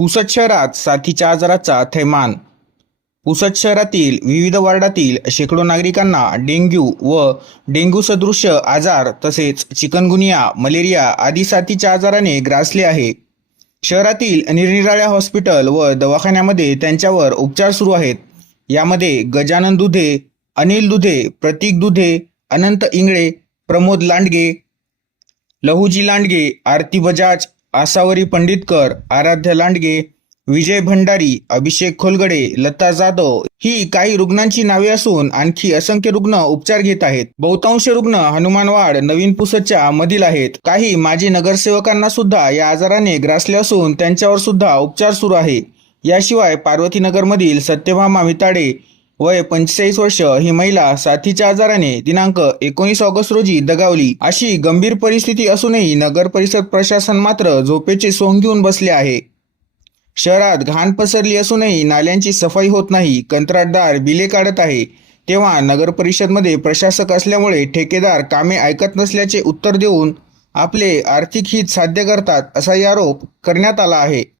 पुसद शहरात साथीच्या आजाराचा थैमान. पुसद शहरातील विविध वार्डातील शेकडो नागरिकांना डेंग्यू व डेंग्यू सदृश्य आजार तसेच चिकनगुनिया मलेरिया आदी साथीच्या आजाराने ग्रासले आहे. शहरातील निरनिराळ्या हॉस्पिटल व दवाखान्यामध्ये त्यांच्यावर उपचार सुरू आहेत. यामध्ये गजानन दुधे अनिल दुधे प्रतीक दुधे अनंत इंगळे प्रमोद लांडगे लहुजी लांडगे आरती बजाज आसावरी पंडितकर आराध्य लांडगे विजय भंडारी अभिषेक खोलगडे लता जाधव ही काही रुग्णांची नावे असून आणखी असंख्य रुग्ण उपचार घेत आहेत. बहुतांश रुग्ण हनुमानवाड नवीन पुसदच्या मधील आहेत. काही माजी नगरसेवकांना सुद्धा या आजाराने ग्रासले असून त्यांच्यावर सुद्धा उपचार सुरू आहे. याशिवाय पार्वतीनगरमधील सत्यभामा मिताडे वय पंचेचाळीस वर्ष ही महिला साथीच्या आजाराने दिनांक एकोणीस ऑगस्ट रोजी दगावली. अशी गंभीर परिस्थिती असूनही नगर परिषद प्रशासन मात्र झोपेचे सोंग घेऊन बसले आहे. शहरात घाण पसरली असूनही नाल्यांची सफाई होत नाही कंत्राटदार बिले काढत आहे. तेव्हा नगर परिषदमध्ये प्रशासक असल्यामुळे ठेकेदार कामे ऐकत नसल्याचे उत्तर देऊन आपले आर्थिक हित साध्य करतात असाही आरोप करण्यात आला आहे.